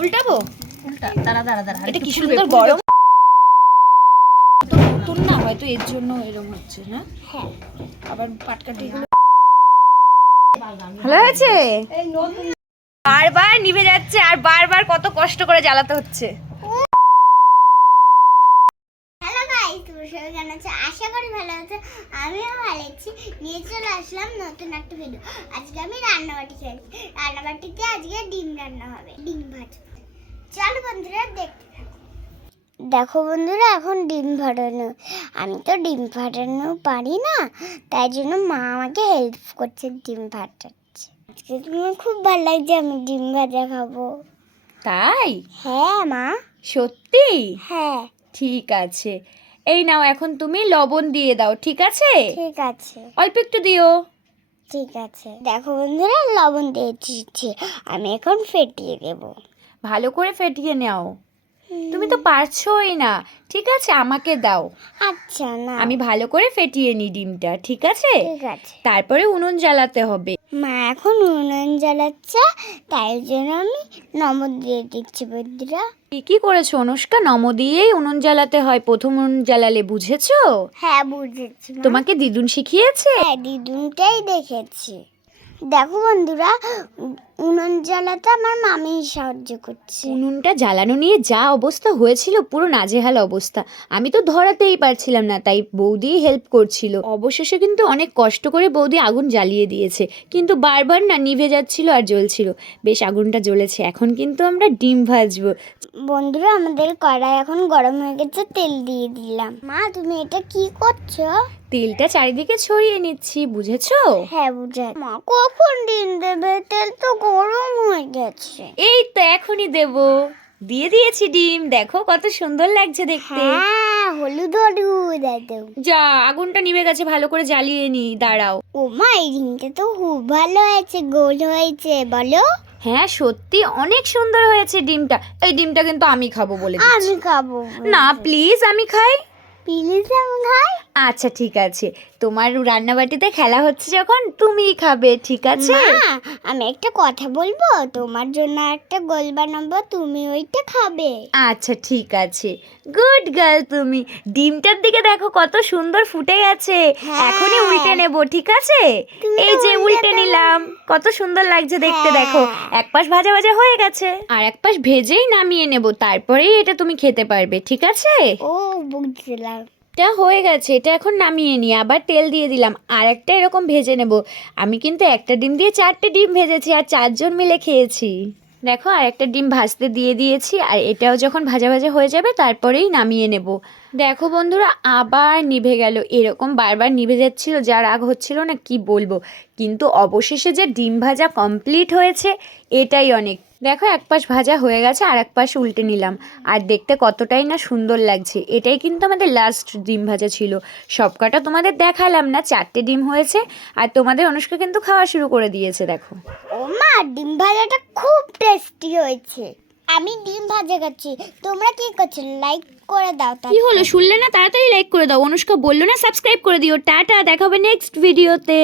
উল্টাবো? উল্টা, দাঁড়া দাঁড়া দাঁড়া, এটা কি সুন্দর গরম, তো নতুন না, হয়তো এর জন্য এরকম হচ্ছে না। হ্যাঁ, আবার পাটকাঠিগুলো ভালো হয়েছে। বারবার নিভে যাচ্ছে আর বারবার কত কষ্ট করে জ্বালাতে হচ্ছে। হ্যালো গাইস, তোমরা সবাই কেমন আছো? আশা করি ভালো আছো। আমিও ভালো আছি। নিয়ে চলে আসলাম নতুন একটা ভিডিও। আজকে আমি রান্নাবাটি খেয়েছি। রান্নাবাটিতে আজকে ডিম রান্না হবে, ডিম ভাজা। চলো বন্ধুরা দেখতে থাকো। দেখো বন্ধুরা, এখন ডিম ফাটানো। আমি তো ডিম ফাটানো পারি না, তাই জন্য মা আমাকে হেল্প করছে, ডিম ফাটাচ্ছে। আজকে তোমার খুব ভালো লাগছে, আমি ডিম ভাজা খাবো। তাই? হ্যাঁ মা। সত্যি? হ্যাঁ ঠিক আছে, এই নাও, এখন তুমি লবণ দিয়ে দাও, ঠিক আছে? ঠিক আছে। অল্প একটু দিও। ঠিক আছে, দেখো বন্ধুরা, লবণ দিয়ে দিচ্ছি। আমি এখন ফেটিয়ে দেব। ভালো করে ফেটিয়ে নাও, তুমি তো পারছোই না। ঠিক আছে, আমাকে দাও, আচ্ছা না, আমি ভালো করে ফেটিয়ে নিই ডিমটা, ঠিক আছে? ঠিক আছে। তারপরে উনুন জ্বালাতে হবে। মা এখন উনুন জ্বালাচ্ছে, তাই জন্য আমি নমক দিয়ে দিচ্ছি বন্ধুরা। কি করেছো অনুষ্কা? নম দিয়েই উনুন জ্বালাতে হয়, প্রথম উনুন জ্বালালে, বুঝেছো? হ্যাঁ বুঝেছি মা। তোমাকে দিদুন শিখিয়েছে? হ্যাঁ দিদুনটাই দেখেছি। দেখো বন্ধুরা, উনুন জ্বালাতে আমার মামি সাহায্য করছে। উনুনটা জ্বালানো নিয়ে যা অবস্থা হয়েছিল, পুরো নাজেহাল অবস্থা। আমি তো ধরাতেই পারছিলাম না, তাই বৌদি হেল্প করছিল। অবশেষে কিন্তু অনেক কষ্ট করে বৌদি আগুন জ্বালিয়ে দিয়েছে, কিন্তু বারবার না নিভে যাচ্ছিল আর জ্বলছিল। বেশ আগুনটা জ্বলেছে, এখন কিন্তু আমরা ডিম ভাজবো। বন্ধুরা, আমাদের কড়াই এখন গরম হয়ে গেছে, তেল দিয়ে দিলাম। মা তুমি এটা কি করছো? তেলটা চারিদিকে ছড়িয়ে নিচ্ছি, বুঝেছো? হ্যাঁ বুঝে। মা কখন ডিম দেবে? তেল তো গরম হয়ে গেছে। এই তো এখনই দেব, দিয়ে দিয়েছি ডিম, দেখো কত সুন্দর লাগছে দেখতে। হ্যাঁ, হলুদ হলুদ একদম। যা, আগুনটা নিভে গেছে, ভালো করে জ্বালিয়ে নি, দাঁড়াও। ও মা, এই ডিমটা তো খুব ভালো হয়েছে, গোল হয়েছে, বলো। হ্যাঁ সত্যি অনেক সুন্দর হয়েছে ডিমটা। এই ডিমটা কিন্তু আমি খাবো বলে দিচ্ছি। আমি খাবো। না প্লিজ, আমি খাই। প্লিজ আমি খাই। আচ্ছা ঠিক আছে, তোমার রান্নাবাটিতে খেলা হচ্ছে যখন, তুমিই খাবে, ঠিক আছে? মা, আমি একটা কথা বলবো, তোমার জন্য একটা গোল বানাবো, তুমি ওইটা খাবে। আচ্ছা ঠিক আছে, গুড গার্ল তুমি। ডিমটার দিকে দেখো কত সুন্দর ফুটে গেছে। হ্যাঁ। এখনই উল্টে নেব, ঠিক আছে? তুমি তো এই যে উল্টে উল্টে দাও। নিলাম, কত সুন্দর লাগছে দেখতে, হ্যাঁ। দেখো। এক পাশ ভাজা ভাজা হয়ে গেছে, আর এক পাশ ভেজেই নামিয়ে নেব, তারপরেই এটা তুমি খেতে পারবে, ঠিক আছে? ও বুঝলাম। এটা হয়ে গেছে, এটা এখন নামিয়ে নিই। আবার তেল দিয়ে দিলাম, আর একটা এরকম ভেজে নেব। আমি কিন্তু একটা ডিম দিয়ে 4টে ডিম ভেজেছি, আর 4জন মিলে খেয়েছি। দেখো, আর একটা ডিম ভাজতে দিয়ে দিয়েছি, আর এটাও যখন ভাজা ভাজা হয়ে যাবে তারপরেই নামিয়ে নেব। দেখো বন্ধুরা, আবার নিভে গেল। এরকম বারবার নিভে যাচ্ছিল, যা রাগ হচ্ছিল না, কি বলবো। কিন্তু অবশেষে যে ডিম ভাজা কমপ্লিট হয়েছে, এটাই অনেক। দেখো, এক পাশ ভাজা হয়ে গেছে, আর এক পাশ উল্টে নিলাম, আর দেখতে কতটাই না সুন্দর লাগছে। এটাই কিন্তু আমাদের লাস্ট ডিম ভাজা ছিল। সবকটা তোমাদের দেখালাম না, 4টে ডিম হয়েছে, আর তোমাদের অনুষ্কা কিন্তু খাওয়া শুরু করে দিয়েছে, দেখো। ও মা, ডিম ভাজাটা খুব টেস্টি হয়েছে। আমি ডিম ভাজা খাচ্ছি, তোমরা কি করছো? লাইক করে দাও। কি হলো, শুনলে না? তাড়াতাড়ি লাইক করে দাও। অনুষ্কা বললো না সাবস্ক্রাইব করে দিও। টাটা, দেখা হবে নেক্সট ভিডিওতে।